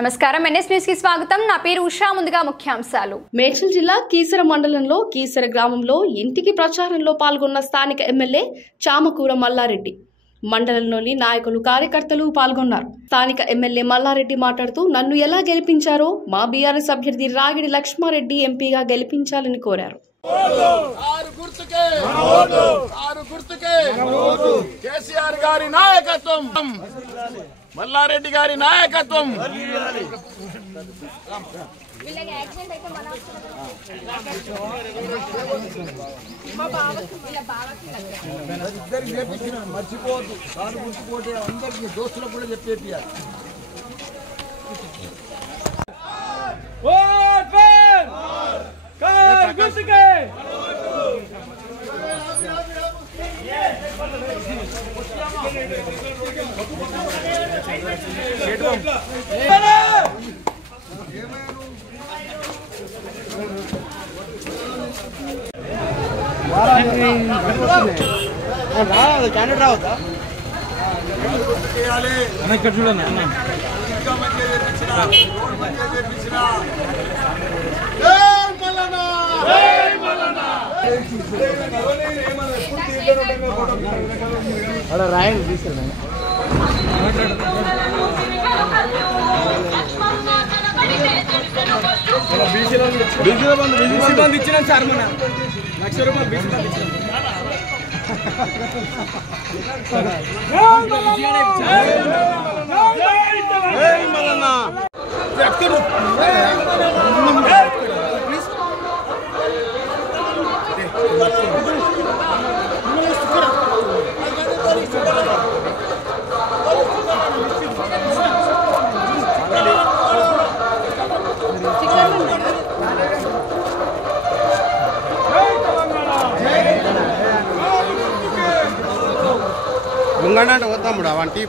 నమస్కారం NS news కి స్వాగతం నా పేరు ఉషా ముందుగా ముఖ్యాంశాలు మేడ్చల్ జిల్లా కీసర మండలంలో కీసర గ్రామంలో ఇంటికి ప్రచారంలో పాల్గొన్న స్థానిక ఎమ్మెల్యే చామకూర మల్లారెడ్డి మండలంలోని నాయకులు కార్యకర్తలు పాల్గొన్నారు స్థానిక ఎమ్మెల్యే మల్లారెడ్డి మాట్లాడుతూ నన్ను ఎలా గెలిపించారో మా బీఆర్ఎస్ అభ్యర్థి రాగిడి లక్ష్మారెడ్డి ఎంపీగా గెలిపించాలని కోరారు కేసీఆర్ గారి నాయకత్వం మల్లారెడ్డి గారి నాయకత్వం మర్చిపోవద్దు కాలు గుర్తుపోతే అందరికి దోస్తులకు కూడా చెప్పేపియాలి. రావద్దా ఇక్కడ చూడండి రాయండి తీసుకెళ్ళండి బీసీ బంధు ఇచ్చినాం సార్ మన ₹1,00,000 బీసీ బంధు ఇచ్చినాం. ముంగంటే వద్దాముడు అవంటి